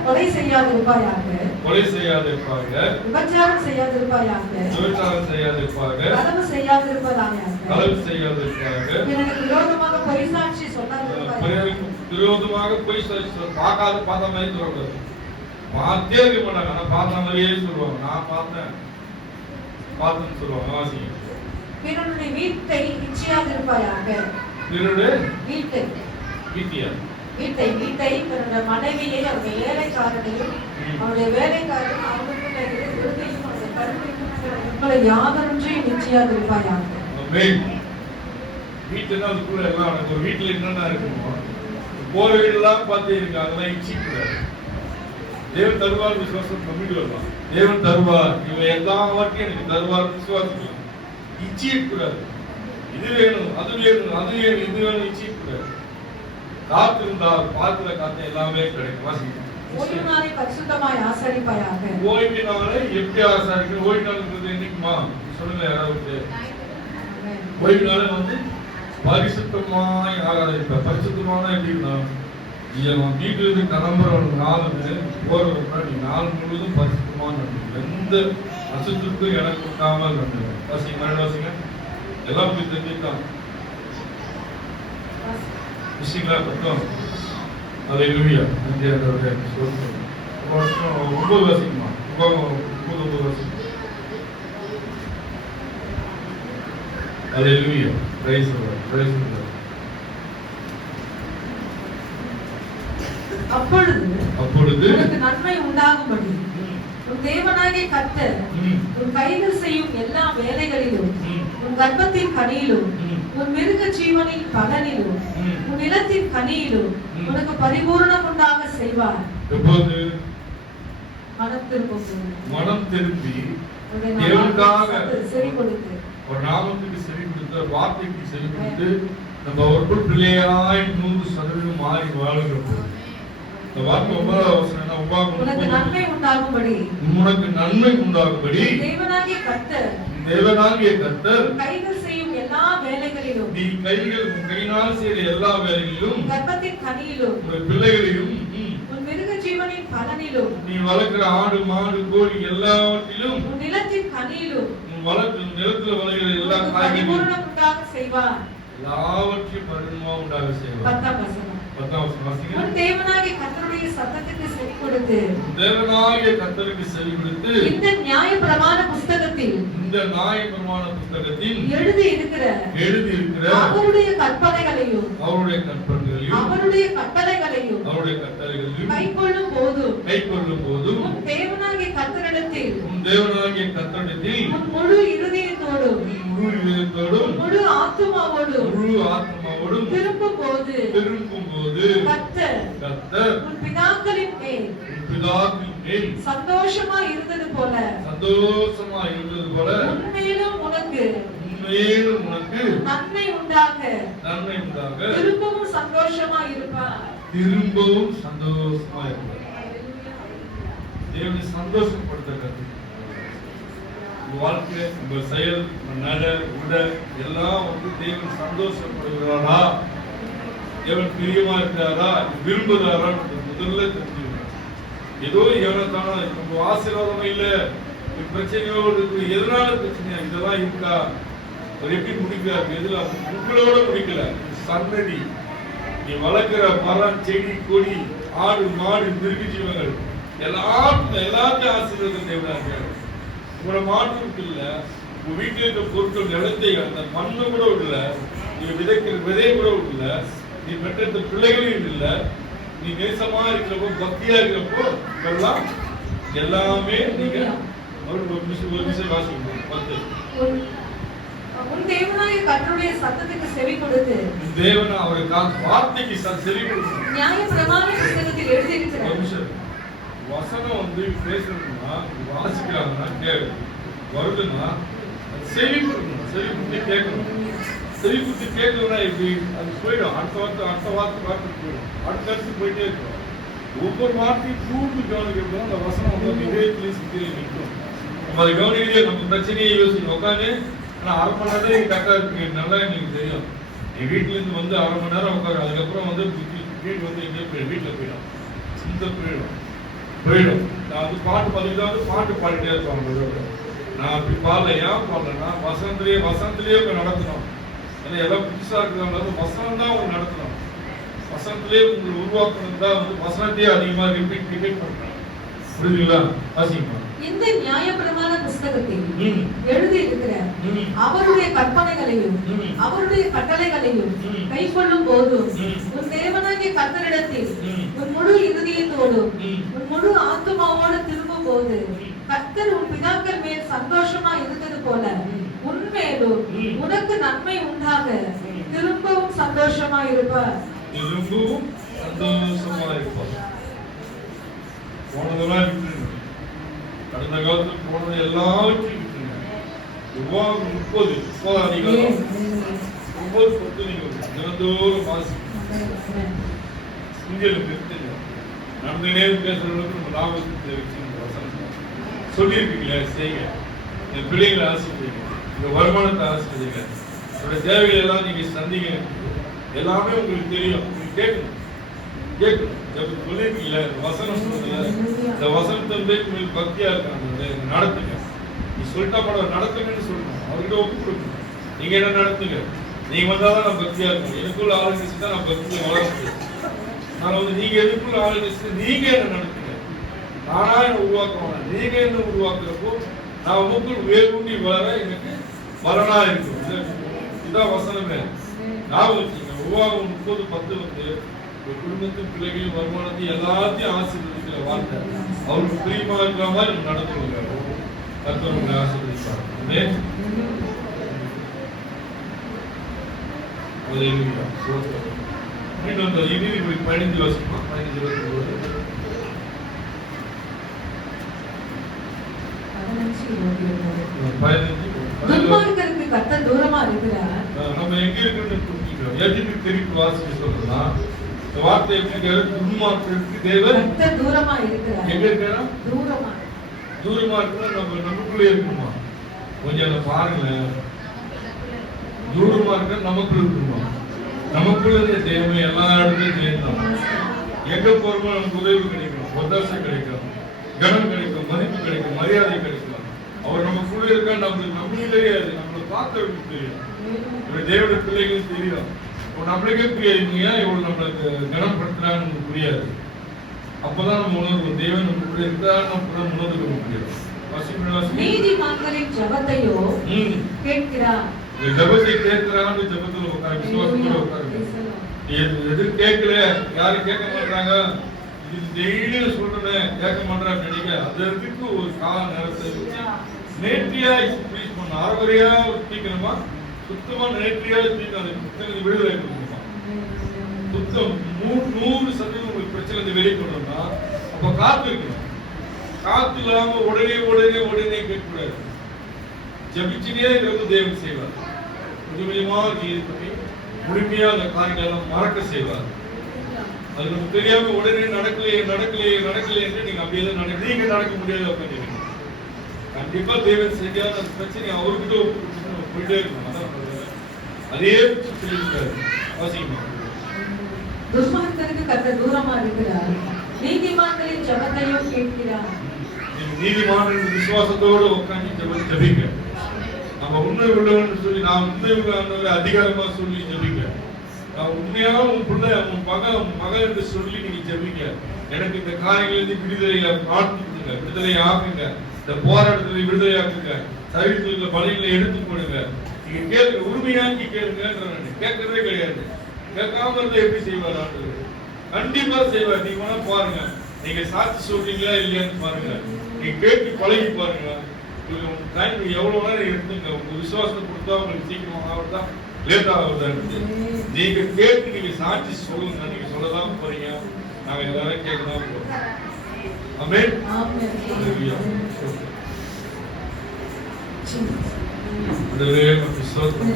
கொலை செய்யாதிருப்பாயாக. கொலை செய்யாதிருப்பாங்க. விபச்சாரம் செய்யாதிருப்பாயாக. விபச்சாரம் செய்யாதிருப்பாங்க. களவு செய்யாதிருப்பதாக. களவு செய்யாதிருப்பாங்க. எனக்கு விரோதமாக பொய் சாட்சி சொல்லாதிருப்பாயாக. விரோதமாக பொய் சாட்சி பார்த்த மாதிரி சொல்லக்கூடாது. பார்த்தே இருக்க மாட்டாங்க. ஆனா பார்த்த மாதிரியே சொல்லுவாங்க. நான் பார்த்தேன்னு சொல்லுவாங்க. வாசிங்க. பிறனுடைய வீட்டை இச்சையாதிருப்பாயாக. பிறனுடைய வீட்டை தன்னுடைய மனைவியை அவருடைய வேலைக்காரனையும் அவருடைய வேலைக்காரரும் அவர்களுடைய விருதையும் அவருடைய கருத்தையும் உங்களை யாவரொன்றையும் நிச்சயாதிருப்பாயாக. வீட்டுல அதுக்குள்ள எல்லாம் ஒரு வீட்டுல என்னென்ன இருக்குமோ போற வீடுலாம் பார்த்து இருக்கு. அதெல்லாம் இச்சிக்கூடாது. தேவன் தருவார் விசுவாசம் நம்பிட்டு வரலாம். தேவன் தருவார் இவன் எல்லாவற்றையும் எனக்கு தருவார் விசுவாசிக்கலாம். இச்சிக்கூடாது. இது வேணும் அது வேணும் அது வேணும் இது வேணும் இச்சிக்கூடாது. காத்திருந்தால் பார்க்கிற காத்து எல்லாமே கிடைக்கும். ஓய்வு நாளை பரிசுத்தமாய் ஆசரிப்பாயாக. ஓய்வு நாளை எப்படி ஆசரிக்கணும்? ஓய்வு நாள்ன்றது என்னைக்குமா சொல்லுங்க யாராவது. ஓய்வு நாளை பரிசுத்தமாய் ஆராதிப்ப. பரிசுத்தமான எப்படின்னா வீட்டுல இருந்து கிளம்புற நாள் போறதுனா நீ நாள் முழுவதும் பரிசுத்தமான எந்த அசுத்துக்கும் எனக்கு கொடுக்காமல் வாசிங்க. வாசிங்க. எல்லாம் போய் தெரிஞ்சுக்கலாம் விஷயங்களா பத்தோம். அல்லேலூயா. 9 வாசிக்குமா? 9 வாசிக்கும். அல்லேலூயா. Praise the Lord. Praise the Lord. அப்பொழுது உனக்கு நன்மை உண்டாகும்படி உன் தேவனாகிய கர்த்தர் உன் கைகள் செய்யும் எல்லா வேலைகளிலும் உன் கர்ப்பத்தின் கனியிலும் உன் மிருக ஜீவனின் பலனிலும் உன் நிலத்தின் கனியிலும் உனக்கு பரிபூரணம் உண்டாக செய்வார். எப்போது? மனம் திரும்பி தேவனுக்காக செவி கொடுத்து ஒரு நாமத்துக்கு செவி கொடுத்து வார்த்தைக்கு செவி கொடுத்து நம்ம அவருக்குள் பிள்ளையாய் 100% மாறி வாழுகிறோம். இந்த வார்த்தை 9வது வசனம் உனக்கு நன்மை உண்டாகும்படி தேவனாகிய கர்த்தர் கைகள் செய்யும் எல்லா வேலைகளிலும் நீ கையினால் செய்கிற எல்லா வேலைகளிலும் கர்ப்பத்தின் கனியிலும் உன் பிள்ளைகளையும் உன் மிருக ஜீவனின் பலனிலும் நீ வளர்க்கிற ஆடு மாடு கோழி எல்லாவற்றிலும் உன் நிலத்தின் கனியிலும் உன் நிலத்துல வளர்கிற எல்லா காய்கறிகளும் உண்டாக செய்வார். எல்லாவற்றையும் பரிபூரணமா உண்டாக செய்வார். 10ஆம் வசனம். உன் தேவனாகிய கர்த்தருடைய சத்தத்துக்கு செவி கொடுத்து இந்த நியாயப்பிரமாண புஸ்தகத்தில் எழுதி இருக்கிற அவருடைய கற்பனைகளையும் அவருடைய கட்டளைகளையும் கைக்கொள்ளும் போதும் உன் தேவனாகிய கர்த்தரிடத்தில் உன் முழு இருதயத்தோடும் முழு ஆத்துமாவோடும் திரும்பும் போது கர்த்தர் உன் பிதாக்களின் மேல் சந்தோஷமா இருந்தது போல உன்மேலும் உனக்கு நன்மை உண்டாக திரும்பவும் சந்தோஷமா இருப்பார். தேவனை சந்தோஷப்படுத்த வாழ்க்கை உங்க செயல் நட உட எல்லாம் தேவன் சந்தோஷப்படுகிறாரா, தேவன் பிரியமா இருக்கிறாரா, விரும்புகிறாரா முதல்ல தெரிஞ்சுக்கணும். ஏதோ எவனத்தானா உங்க ஆசீர்வாதம் இல்ல பிரச்சனையோடு எதனால பிரச்சனையா இதெல்லாம் இருக்கா எப்படி முடிக்கிறார்? எதுல உங்களோட முடிக்கல சன்னதி நீ வளர்க்கிற மரம் செடி கொடி ஆடு மாடு மிருக ஜீவங்கள் எல்லாத்தையும் ஆசீர்வாதம் தேவையா? உங்களோட மாட்டுக்கு இல்ல உங்க வீட்டில் இருக்க பொருட்கள் நிலத்தை அந்த மண்ணு கூட இல்ல, நீங்க விதைக்கிற விதையை கூட இல்ல, நீ பெற்ற பிள்ளைகளும் இல்ல, நீ நேசமா இருக்கிறப்போ பக்தியா இருக்கிறப்போ இதெல்லாம் எல்லாமே நீங்க ஒரு விஷயம் வாசிக்கணும். 10 உன் தேவனாகிய கர்த்தருடைய சத்தத்துக்கு செவி கொடுத்து தேவன் அவருக்கு வார்த்தைக்கு செவி கொடுக்கணும். நியாய பிரமாண புத்தகத்தில் எழுதியிருக்கிற வசனம் வந்து பேசணும்னா வாசிக்கிறாங்கன்னா வருதுன்னா செவி கொடுக்கணும். செவி கொடுத்து கேட்கணும். செவி கொடுத்து கேட்கணும்னா எப்படி அது போயிடும். அடுத்த வார்த்தை போயிடும். அடுத்து போயிட்டே இருக்கும். ஒவ்வொரு வார்த்தையும் கூர்ந்து கவனிக்கிறப்போ அந்த வசனம் வந்து இதயத்திலேயே சித்திரை நிற்கும். நம்ம அதை கவனிக்கலையே நம்ம பிரச்சனையை யோசிக்கணும். உட்காந்து ஆனால் 1/2 மணி நேரம் இது கரெக்டாக இருக்கு, நல்லா எனக்கு தெரியும். நீ வீட்டிலேருந்து வந்து 1/2 மணி நேரம் உட்காரு. அதுக்கப்புறம் வந்து வீடு வந்து எங்கேயோ வீட்டில் போயிடும், சிந்தை போயிடும். நான் வந்து பாட்டு பாட்டு பாடிட்டே இருப்பாங்க. நான் அப்படி பாடல, ஏன் பாடலன்னா வசனத்திலேயே நடத்தணும். ஏன்னா எல்லாம் புதுசாக இருக்கிறவங்க வசனம் தான் அவங்க நடத்தணும். வசனத்திலே உங்களை உருவாக்கணும் தான் வந்து வசனத்தையே அதிகமாக ரிப்பீட் பண்றாங்க. புரியுதுங்களா? வாசிக்கலாம். இந்த நியாயப்பிரமாண புஸ்தகத்தில் எழுதி இருக்கிற அவருடைய கற்பனைகளையும் அவருடைய கட்டளைகளையும் கைக்கொள்ளும் போதும் உன் தேவனாகிய கர்த்தரிடத்தில் உன் முழு இருதயத்தோடும் உன் முழு ஆத்துமாவோடு திரும்பும் போது கர்த்தர் உன் பிதாக்கள் மேல் சந்தோஷமா இருந்தது போல உன்மேலும் உனக்கு நன்மை உண்டாக திரும்பவும் சந்தோஷமா இருப்பார். போனதெல்லாம் கடந்த காலத்தில் போனது எல்லாவற்றையும் உருவாகும் 30 அதிகாரம் 9 நீங்கள் தினந்தோறும் வாசிக்கணும். இந்தியாவில் நிறுத்துங்க. நடந்த நேரம் பேசுறவங்களுக்கு நம்ம லாபத்தை சொல்லியிருக்கீங்களே செய்யுங்க. என் பிள்ளைகளை ஆசைப்படுங்க, இந்த வருமானத்தை ஆசைப்படுங்க, உங்களுடைய தேவைகள் எல்லாம் நீங்க சந்திங்க. எல்லாமே உங்களுக்கு தெரியும். நீங்க கேட்கணும். சொல்லிருக்கீங்களே வசனம் சொல்லுங்க. இந்த வசனத்தை வந்து பக்தியா இருக்காங்க நடத்துங்க. நீ சொல்லிட்டா படம் நடத்துங்கன்னு சொல்லணும். அவர்கிட்ட ஒப்பு கொடுக்கணும். நீங்க என்ன நடத்துங்க. நீங்க வந்தாதான் நான் பக்தியா இருக்கணும். எனக்குள்ள ஆளுநர் தான் நான் பக்தியை வளர முடியும். நான் வந்து நீங்க எதுக்குள்ள ஆளுநர் நீங்க என்ன நடத்துங்க. நானா என்ன உருவாக்குறேன், நீங்க என்ன உருவாக்குறப்போ நான் உங்களுக்குள் வேரூண்டி வளர எனக்கு பலனா இருக்கும். இதான் வசனமே. ஞாபகம் வச்சுங்க. உருவாகும் 30:10 வந்து குடும்பத்தின் பிள்ளைகளின் வருமானத்தை எல்லாத்தையும் ஆசீர்வதிக்கிற வார்த்தை. அவருக்கு பிரியமா இருக்கிற மாதிரி நம்ம நடத்துவாங்க. கர்த்தர் உங்களை ஆசீர்வதிப்பார். மீண்டும் அந்த நீதிமொழி 15 வருஷமா 15-21 துன்மார்க்கருக்கு கர்த்தர் தூரமா இருக்கிறார். நம்ம எங்க இருக்குன்னு புரிஞ்சுக்கிறோம். எதுக்கு திருப்பி வாசிக்க சொல்றோம்னா இந்த வார்த்தை எப்படி துன்மார்க்கருக்கு தேவன் கர்த்தர் தூரமா இருக்கிறார். எங்க இருக்கிறா? தூரமா இருக்கிறா. நமக்குள்ளே இருக்குமா? கொஞ்சம் பாருங்களேன். தூரமா இருக்க நமக்குள்ள இருக்குமா? நமக்குள்ள இருந்த தேவை எல்லா இடத்துலயும் தேர்ந்தான். எங்க போறோமோ நமக்கு உதவி கிடைக்கும், ஒத்தாசை கிடைக்கும், கனம் கிடைக்கும், மதிப்பு கிடைக்கும், மரியாதை கிடைக்கும். அவர் நமக்குள்ள இருக்கா. நம்மளுக்கு தெரியாது. நம்மளை பார்த்தவர்களுக்கு தெரியும். தேவனுடைய பிள்ளைகளுக்கு தெரியும். நம்மளுக்கே புரியாது. ஏன் இவ்வளவு நம்மளுக்கு கனப்படுத்துறான்னு நமக்கு புரியாது. அப்பதான் நம்ம உணர்வு தேவன் நமக்குள்ள இருக்கா. நம்ம உணர்வு முடியாது. நீதிமான்களின் ஜெபத்தையோ கேட்கிறார். ஜெபத்தை கேட்கிறான்னு ஜெபத்துல உட்கார, விசுவாசத்துல உட்காருங்க. எது கேட்கல, யாரும் கேட்க மாட்டாங்க. இது டெய்லி சொல்றேன் கேட்க மாட்டான்னு நினைக்க. அதற்கு ஒரு கால நேரத்தை நேர்த்தியா ப்ளீஸ் பண்ண. அறகுறையா தீக்கணுமா, சுத்தமா நேர்த்தியா தீக்கணும். விடுதலை கொடுக்கணுமா, சுத்தம் 100% உங்களுக்கு பிரச்சனை வெளியே கொண்டோம்னா அப்ப காத்து இருக்கணும். காத்து இல்லாம உடனே கேட்கக்கூடாது. ஜபிச்சுட்டே இருக்கிறது தேவன் செய்வார். கொஞ்சமா பண்ணி முழுமையா அந்த காரியங்களெல்லாம் மறக்க செய்வார். அது நமக்கு தெரியாம உடனே நடக்கலையே என்று நீங்க அப்படியே நீங்க நடக்க முடியாது அப்படின்னு கண்டிப்பா தேவன் செய்யாத அந்த பிரச்சனை அவர்கிட்ட போயிட்டே இருக்கணும். அதே சொல்லியிருக்காரு. அவசியமா துன்மார்க்கருக்கு கர்த்தர் தூரமா இருக்கிறார், நீதிமான்களின் ஜெபத்தையும் கேட்கிறார். நீதிமான்கள் விசுவாசத்தோடு உட்காந்து ஜபிக்க. நம்ம உண்மை உள்ளவன் சொல்லி நான் உண்மை உள்ள அதிகாரமா சொல்லி ஜபிக்க. நான் உண்மையாக உன் பிள்ளை உன் மகன் என்று சொல்லி நீங்க ஜபிக்க. எனக்கு இந்த காரியங்களிலிருந்து விடுதலை ஆக்குங்க. இந்த போராட்டத்தை விடுதலை ஆக்குங்க. சரீரத்தில் பலிகளை எடுத்து போடுங்க. நீங்க கேட்க உரிமையாக்கி கேளுங்க. கேட்கறதே கிடையாது. கேட்காம இருந்தா எப்படி செய்வார் ஆண்டவர்? கண்டிப்பா செய்வார். நீங்க வேணா பாருங்க, நீங்க சாட்சி சொல்றீங்களா இல்லையான்னு பாருங்க, நீங்க கேட்டு பழகி பாருங்க. டைம் எவ்வளவு நேரம் எடுத்துங்க, உங்க விசுவாசத்தை கொடுத்தா உங்களுக்கு சீக்கிரம் ஆகுதா லேட் ஆகுதா? நீங்க கேட்டு நீங்க சாட்சி சொல்லுங்க. நீங்க சொல்லதான் போறீங்க, நாங்க எல்லாரும் கேட்கதான் போறோம். ஆமென். ஹalleluya. ஆண்டவரே உமக்கு ஸ்தோத்திரம்.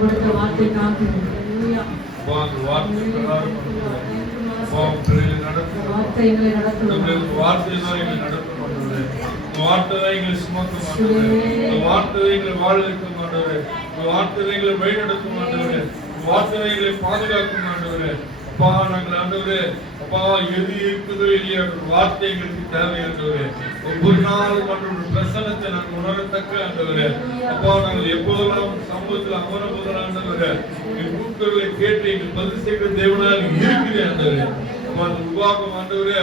கொடுத்த வார்த்தை காக்கிறோம். ஹalleluya. வார்த்தை பிரகாரம் பிள்ளைகளை நடத்தும். வார்த்தைகளை நடத்தும். வார்த்தை தான் எங்களை நடத்தும் ஆண்டவரே. வார்த்தை தான் எங்களை சுமக்கும் ஆண்டவரே. வார்த்தை தான் எங்களை வாழ வைக்கும் ஆண்டவரே. வார்த்தை தான் எங்களை வழி நடத்தும் ஆண்டவரே. வார்த்தை தான் எங்களை பாதுகாக்கும் ஆண்டவரே. அப்பா நாங்கள் ஆண்டவரே, அப்பா எது இருக்குதோ இல்லையா வார்த்தை எங்களுக்கு தேவை ஆண்டவரே. ஒவ்வொரு நாளும் ஆண்டவருடைய பிரசன்னத்தை நாங்கள் உணரத்தக்க ஆண்டவரே. அப்பா நாங்கள் எப்போதெல்லாம் சமூகத்தில் அமர போதெல்லாம் ஆண்டவரே, எங்கள் கூக்குரலை கேட்டு எங்கள் பதில் செய்கிற தேவனாக இருக்கிறேன் ஆண்டவரே. அப்பா அந்த உபாகம் ஆண்டவரே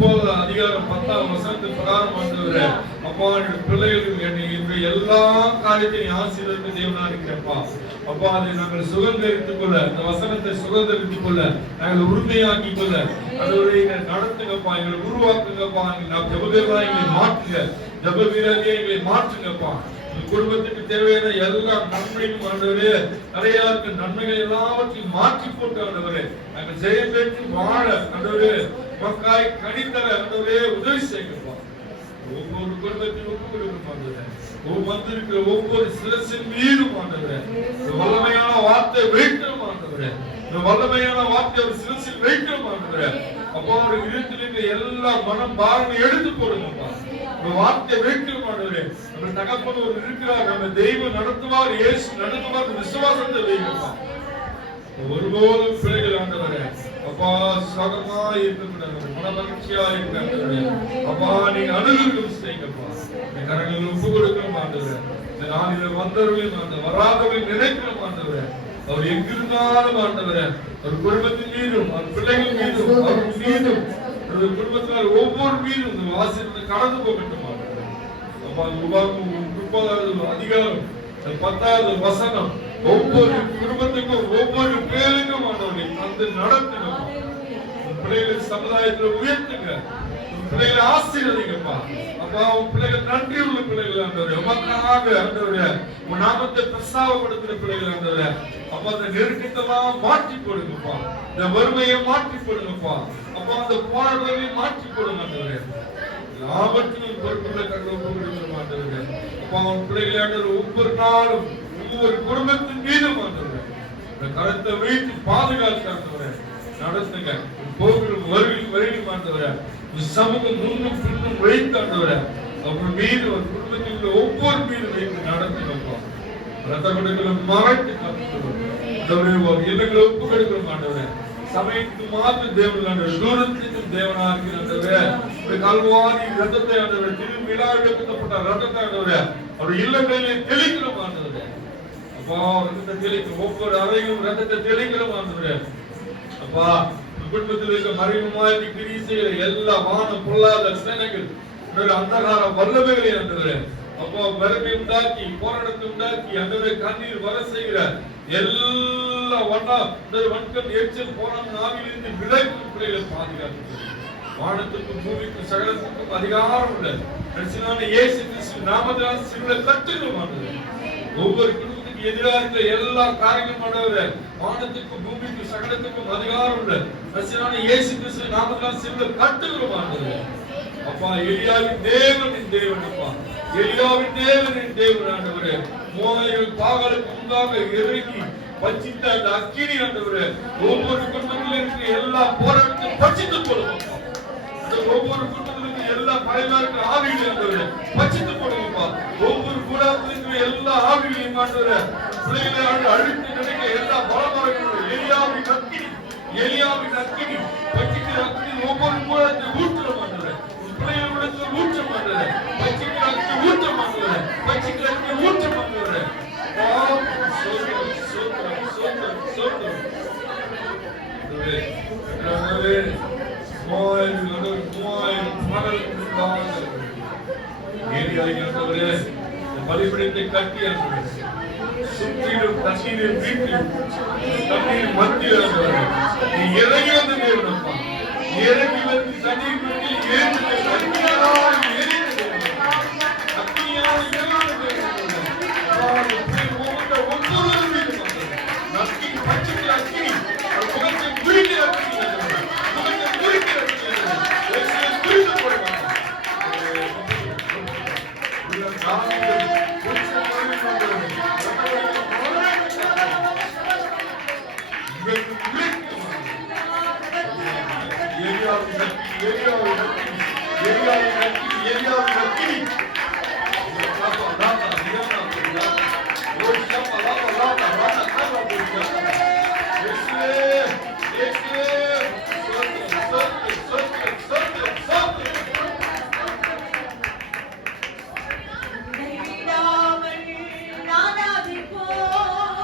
30 அதிகாரம் 10ஆம் வசனத்தின் பிரகாரம் ஆண்டவரே, அப்பா என்னுடைய பிள்ளைகளுக்கு என்னுடைய எல்லா காரியத்தையும் ஆசீர்வதிக்க தேவனா இருக்கிறப்பா. அப்பா அதை நாங்கள் சுதந்திரித்துக் கொள்ள, அந்த வசனத்தை சுதந்திரித்துக் கொள்ள, நாங்கள் உரிமையாக்கிக் கொள்ள ஆண்டவரே எங்களை நடத்துங்கப்பா, எங்களை உருவாக்குங்கப்பா. நாம் ஜெப வீரராக எங்களை மாற்றுங்க, ஜெப வீரரையே எங்களை மாற்றுங்கப்பா. குடும்பத்துக்கு தேவையான எல்லா நன்மையும் ஆண்டவரே, நிறைய நன்மைகள் எல்லாவற்றையும் மாற்றி போட்டு ஆண்டவரே நாங்கள் ஜெயம் பெற்று வாழ ஆண்டவரே மக்காய் கனித்தர ஆண்டவரே உதவி செய்யப்பா. ஒவ்வொரு குடும்பத்தையும் ஒப்பு கொடுக்கும் ஆண்டவரே. வந்திருக்கிற ஒவ்வொரு சிரசின் மீதும் ஆண்டவரே வல்லமையான வார்த்தை வைக்கிறோம் ஆண்டவரே. வல்லமையான வார்த்தை ஒரு சிரசில் வைக்கிறோம் ஆண்டவரே. அப்பா ஒரு இருத்தில் இருக்கிற எல்லா மனம் பாரனை எடுத்து போடுங்கப்பா. வார்த்தை வைக்கிறோம் ஆண்டவரே. நம்ம தகப்பன் ஒரு இருக்கிறார், நம்ம தெய்வம் நடத்துவார், இயேசு நடத்துவார், விசுவாசத்தை வைங்கப்பா. ஒருபோதும் பிள்ளைகள் ஆண்டவரே அப்பா சுகமா இருக்கக்கூடாது, மன மகிழ்ச்சியா இருக்கிறாங்க. அப்பா நீங்க அனுகிரகம் செய்யுங்கப்பா. கரங்களை ஒப்பு கொடுக்கிறோம் ஆண்டவரே. இந்த நாளில் வந்தவர்களையும் அந்த வராதவர்கள் நினைக்கிறோம் ஆண்டவரே. அவர் எங்கிருந்தாலும் ஆண்டவரே ஒரு குடும்பத்தின் மீதும் அவர் பிள்ளைகள் மீதும் அவர் மீதும் குடும்பத்தினர் ஒவ்வொரு மீதும் இந்த வாசத்தை கடந்து போகட்டும் ஆண்டவரே. அப்பா 30வது அதிகாரம் 10வது வசனம் ஒவ்வொரு குடும்பத்துக்கும் ஒவ்வொரு பேருக்கும் ஆண்டவரே அந்த நடத்துங்க. பிள்ளைகள் சமுதாயத்தில் உயர்த்துங்க, பிள்ளைகளை ஆசீர்வதிங்கப்பா. அப்பா உன் பிள்ளைகள் நன்றி உள்ள பிள்ளைகள் ஆண்டவரே, உமக்காக ஆண்டவரே உன் நாமத்தை பிரஸ்தாபப்படுத்துற பிள்ளைகள் ஆண்டவரே. அப்பா அந்த நெருக்கத்தெல்லாம் மாற்றி போடுங்கப்பா, இந்த வறுமையை மாற்றி போடுங்கப்பா. அப்பா அந்த போராட்டங்களை மாற்றி போடுங்க ஆண்டவரே. எல்லாவற்றையும் பொறுப்புள்ள கருவை கொடுக்கிற ஆண்டவரே. அப்பா உன் பிள்ளைகளை ஆண்டவரே ஒவ்வொரு நாளும் ஒவ்வொரு குடும்பத்தின் மீதும் ஆண்டவரே இந்த கருத்தை வைத்து பாதுகாத்து ஆண்டவரே நடத்துங்க. போகிற வருகையில் ஆண்டவரே சமூகம் முன்னும் பின்னும் வைத்து ஆண்டவரே அவர் மீது ஒரு குடும்பத்தில் ஒவ்வொரு மீது வைத்து நடத்துங்கப்பா. ரத்த கொடுக்கல மறைத்து காத்துக்கிறோம், இல்லங்களை ஒப்பு கொடுக்கிறோம் ஆண்டவரே. சமயத்துக்கு மாத்திரம் தேவன் ஆண்டவரே, தூரத்துக்கும் தேவனா இருக்கிறாண்டவரே. கல்வாரி ரத்தத்தை ஆண்டவரே, திருவிழா எடுக்கப்பட்ட ரத்தத்தை ஆண்டவரே அவர் இல்லங்களிலே தெளிக்கிறோம் ஆண்டவரே. அப்பா ரத்தத்தை தெளிக்கிறோம், ஒவ்வொரு அறையும் ரத்தத்தை தெளிக்கிறோம் ஆண்டவரே. அப்பா குடும்பத்தில் இருக்க மறைமுகமாய் கிரியை செய்கிற எல்லா வான பொல்லாத சேனைகள் அந்தகார வல்லமைகளை ஆண்டவரே அப்பா வறுமை உண்டாக்கி போராட்டத்தை உண்டாக்கி ஆண்டவரே கண்ணீர் வர செய்கிற எல்லா வன்கம் எரிச்சல் போராட்டம் ஆவியிலிருந்து விளைக்கும் பிள்ளைகளை பாதுகாத்து வானத்துக்கும் பூமிக்கும் சகலத்துக்கும் அதிகாரம் உள்ள இயேசு கிறிஸ்து நாமத்தினால் சிறுல கட்டுகிறோம் ஆண்டவரே. ஒவ்வொரு குடும்பத்துக்கு எதிராக இருக்கிற எல்லா காரியங்களும் ஆண்டவரே வானத்துக்கும் பூமிக்கும் சகலத்துக்கும் அதிகாரம் உள்ள இயேசு கிறிஸ்து நாமத்தினால் சிறுல கட்டுகிறோம் ஆண்டவரே. அப்பா எலியாவின் தேவனின் தேவன், அப்பா எலியாவின் தேவனின் தேவன் ஆண்டவரே. மோவாபின் பாகாலுக்கு முன்பாக இறங்கி பட்சித்த அந்த அக்கினி ஆண்டவரே ஒவ்வொரு குடும்பத்தில் இருக்கிற எல்லா போராட்டத்தையும் பட்சித்து போடுவோம். ஒவ்வொரு குடும்பத்தில் இருக்கிற எல்லா பழைய ஆவிகளை ஆண்டவரே பட்சித்து போடுவோம்ப்பா. ஒவ்வொரு கூடாரத்தில் இருக்கிற எல்லா ஆவிகளையும் ஆண்டவரே பிள்ளைகளை அழித்து நினைக்க எல்லா பலமாறுகளும் எலியாவின் அக்கினி பட்சிக்கிற அக்கினி ஒவ்வொரு கூடாரத்தை ஊற்றுற ஆண்டவரே. பிள்ளைகளுடைய ஊற்ற மாட்டவரே, பட்சிக்கிற அக்கினி ஊற்ற மாட்டவரே, பட்சிக்கிற அக்கினி ஊற்ற மாட்டவரே. பலிபீடத்தை கட்டி சுற்றிலும் தண்ணீரில் வீட்டில் தண்ணீர் மத்தியில் நீ இறங்கி வந்து தேவனப்பா இறங்கி வந்து தண்ணீர் வீட்டில் ஏற்று அக்னியால் எரிந்து அக்னியால் ஒவ்வொரு வீடும் அக்னி பச்சை அக்னி முகத்தை குறிக்கிற அக்னி முகத்தை குறிக்கிற அக்னி குறித்து போடுவாங்க ஏரியாவின்